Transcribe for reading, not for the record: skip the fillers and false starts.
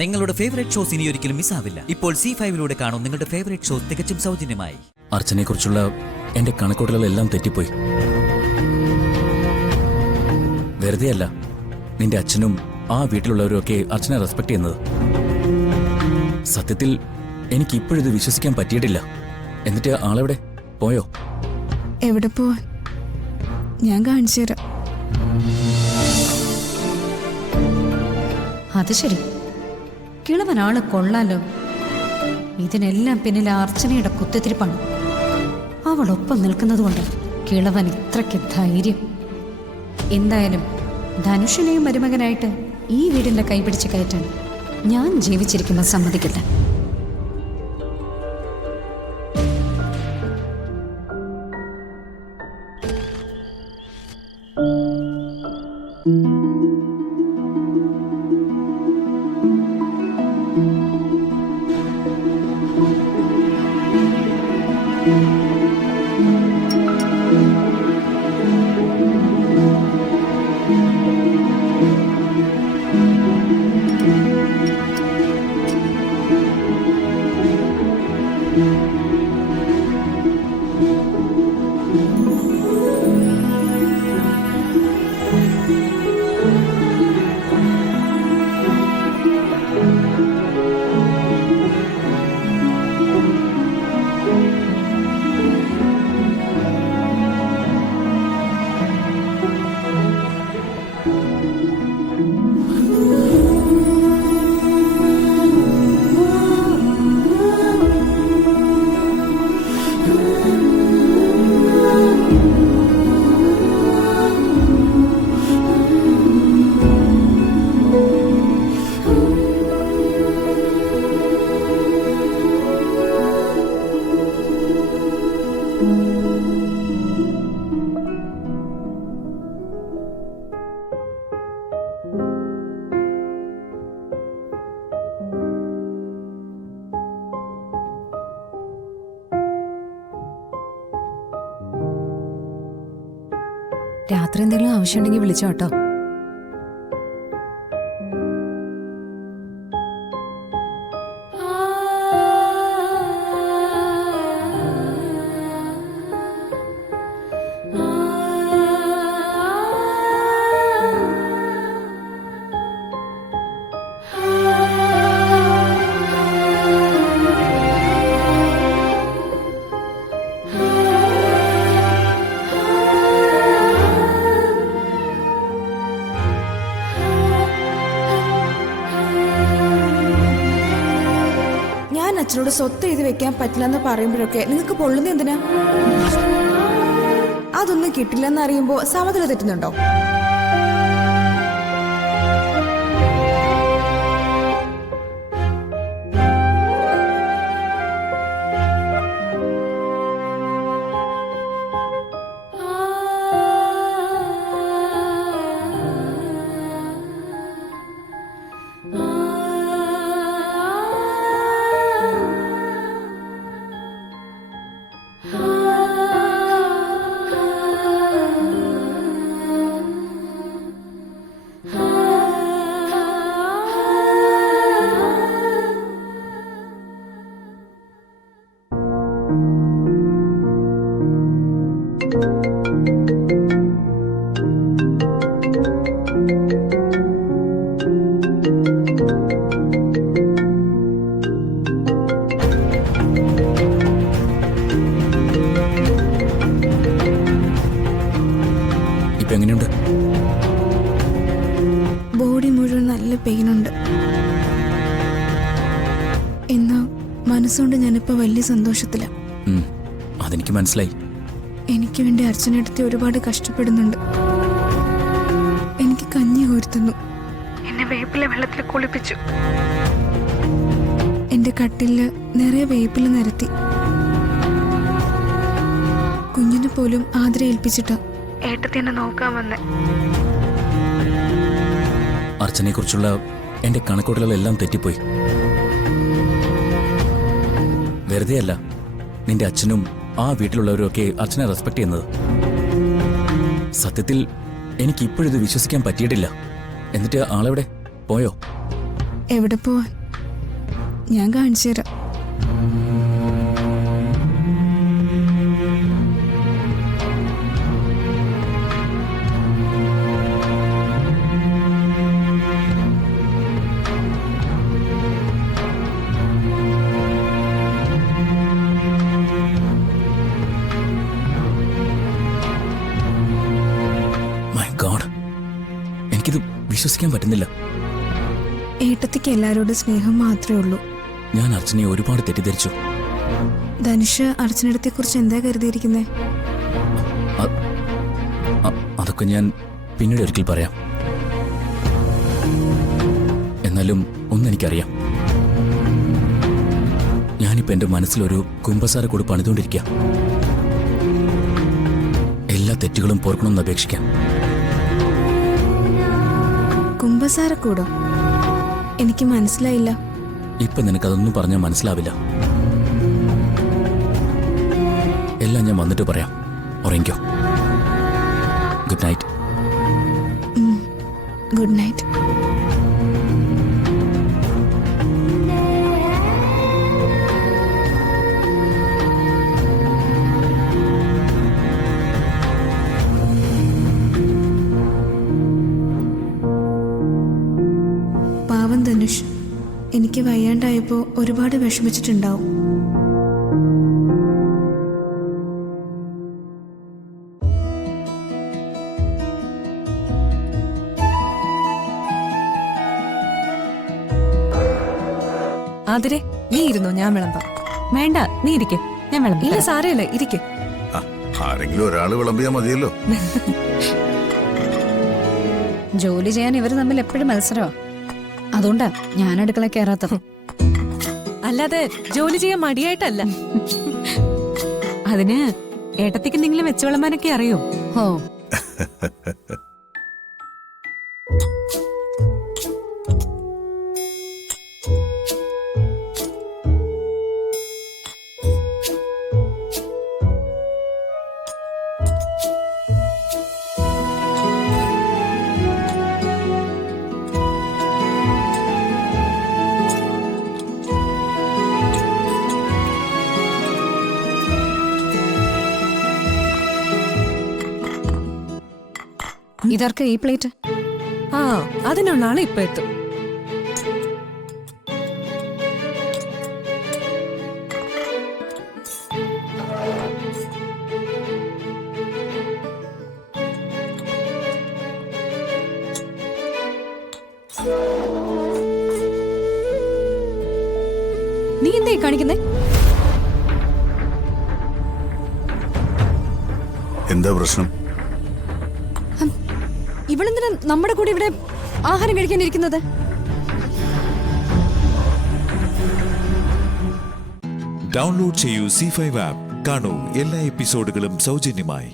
നിങ്ങളുടെ favourite shows ഇനി ഒരിക്കലും മിസ്സാവില്ല. ഇപ്പോൾ C5 കാണും നിങ്ങളുടെ ഫേവറേറ്റ് ഷോസ് തികച്ചും സൗജന്യമായി. അർച്ചനെക്കുറിച്ചുള്ള എന്റെ കണക്കൂട്ടലുകളെല്ലാം തെറ്റിപ്പോയി. വെറുതെയല്ല നിന്റെ അച്ഛനും ആ വീട്ടിലുള്ളവരും ഒക്കെ അർച്ചനെ റെസ്പെക്ട് ചെയ്യുന്നത്. സത്യത്തിൽ എനിക്ക് ഇപ്പോഴിത് വിശ്വസിക്കാൻ പറ്റിയിട്ടില്ല. എന്നിട്ട് ആളെവിടെ പോയോ? എവിടെ പോവാൻ? ഞാൻ കാണിച്ചു തരാം. അത് ശരി, കിളവനാള് കൊള്ളാലോ. ഇതിനെല്ലാം പിന്നിൽ അർച്ചനയുടെ കുത്തിത്തിരിപ്പാണ്. അവളൊപ്പം നിൽക്കുന്നതുകൊണ്ട് കിളവൻ ഇത്രയ്ക്ക് ധൈര്യം. എന്തായാലും ധനുഷിനെയും മരുമകനായിട്ട് ഈ വീടിന്റെ കൈപിടിച്ച് കയറ്റാൻ ഞാൻ ജീവിച്ചിരിക്കുമ്പോൾ സമ്മതിക്കില്ല. രാത്രി എന്തെങ്കിലും ആവശ്യമുണ്ടെങ്കിൽ വിളിച്ചോ കേട്ടോ. അച്ഛനോട് സ്വത്ത് എഴുതി വെക്കാൻ പറ്റില്ലെന്ന് പറയുമ്പോഴൊക്കെ നിങ്ങൾക്ക് പൊള്ളുന്ന എന്തിനാ? അതൊന്നും കിട്ടില്ലെന്ന് അറിയുമ്പോ സമനില തെറ്റുന്നുണ്ടോ? എങ്ങനെയുണ്ട്? ബോഡി മുഴുവൻ നല്ല പെയിനുണ്ട്. എന്നാ മനസ്സുകൊണ്ട് ഞാനിപ്പോ വലിയ സന്തോഷത്തില. അതെനിക്ക് മനസ്സിലായി. എനിക്ക് വേണ്ടി അർച്ചനയെടുത്ത് ഒരുപാട് കഷ്ടപ്പെടുന്നുണ്ട്. എനിക്ക് കഞ്ഞി കോരുത്തുന്നു, എന്നെ വേപ്പില വെള്ളത്തിൽ കുളിപ്പിച്ചു, എന്റെ കട്ടില് നിറയെ വേപ്പില നിരത്തി, കുഞ്ഞിനെ പോലും ആദരെ ഏൽപ്പിച്ചിട്ടാ ഏട്ടത്തി എന്നെ നോക്കാൻ വന്നേ. അർച്ചനെക്കുറിച്ചുള്ള എന്റെ കണക്കൂട്ടലുകളെല്ലാം തെറ്റിപ്പോയി. വെറുതെയല്ല നിന്റെ അച്ഛനും ആ വീട്ടിലുള്ളവരും ഒക്കെ അർച്ചനെ റെസ്പെക്ട് ചെയ്യുന്നത്. സത്യത്തിൽ എനിക്ക് ഇപ്പോഴിത് വിശ്വസിക്കാൻ പറ്റിയിട്ടില്ല. എന്നിട്ട് ആളെവിടെ പോയോ? എവിടെ പോവാൻ? ഞാൻ കാണിച്ചു തരാം. മൈ ഗോഡ്, എനിക്കിത് വിശ്വസിക്കാൻ പറ്റുന്നില്ല. ഏട്ടത്തിക്ക് എല്ലാവരോടും സ്നേഹം മാത്രമേ ഉള്ളൂ. ഞാൻ അർച്ചനയെ ഒരുപാട് തെറ്റിദ്ധരിച്ചു. ധനുഷ് അർച്ചനത്തെ കുറിച്ച് എന്താ കരുതിയിരിക്കുന്നേ? അതൊക്കെ ഞാൻ പിന്നീട് ഒരിക്കൽ പറയാം. എന്നാലും ഒന്നെനിക്കറിയാം, ഞാനിപ്പോ എന്റെ മനസ്സിലൊരു കുമ്പസാരക്കൂട് പണിതുകൊണ്ടിരിക്കുക. എല്ലാ തെറ്റുകളും പോർക്കണമെന്ന് അപേക്ഷിക്കാം. കുമ്പസാരക്കൂടോ? എനിക്ക് മനസ്സിലായില്ല. ഇപ്പൊ നിനക്കതൊന്നും പറഞ്ഞാൽ മനസ്സിലാവില്ല. എല്ലാം ഞാൻ വന്നിട്ട് പറയാം. ഉറങ്ങിക്കോ. Good night. Good night. പാവം ധനുഷ്, എനിക്ക് വയ്യാണ്ടായപ്പോ ഒരുപാട് വിഷമിച്ചിട്ടുണ്ടാവും. ആതിരെ, നീ ഇരുന്നോ, ഞാൻ വിളമ്പാം. വേണ്ട, നീ ഇരിക്കെ, ഞാൻ വിളമ്പി ഇല്ല, സാരമില്ല, ഇരിക്കെ. ആരെങ്കിലും ഒരാള് വിളമ്പിയാ മതിയല്ലോ. ജോലി ചെയ്യാൻ ഇവർ തമ്മിൽ എപ്പോഴും മത്സരമാ. അതുകൊണ്ടാ ഞാൻ അടുക്കള കയറാത്തത്. അല്ലാതെ ജോലി ചെയ്യാൻ മടിയായിട്ടല്ല. അതിന് ഏട്ടത്തിക്ക് എന്തെങ്കിലും വെച്ച് വിളമ്പാനൊക്കെ അറിയോ? ഓ, ഇതാർക്ക് ഈ പ്ലേറ്റ്? ആ, അതിനുള്ള ആള് ഇപ്പൊ എത്തും. നീ എന്തായി കാണിക്കുന്നേ? എന്താ പ്രശ്നം? ഇവളെന്തിനാ നമ്മുടെ കൂടെ ഇവിടെ ആഹാരം കഴിക്കാനിരിക്കുന്നത്? ഡൗൺലോഡ് ചെയ്യൂ C5 ആപ്പ്. കാണൂ എല്ലാ എപ്പിസോഡുകളും സൗജന്യമായി.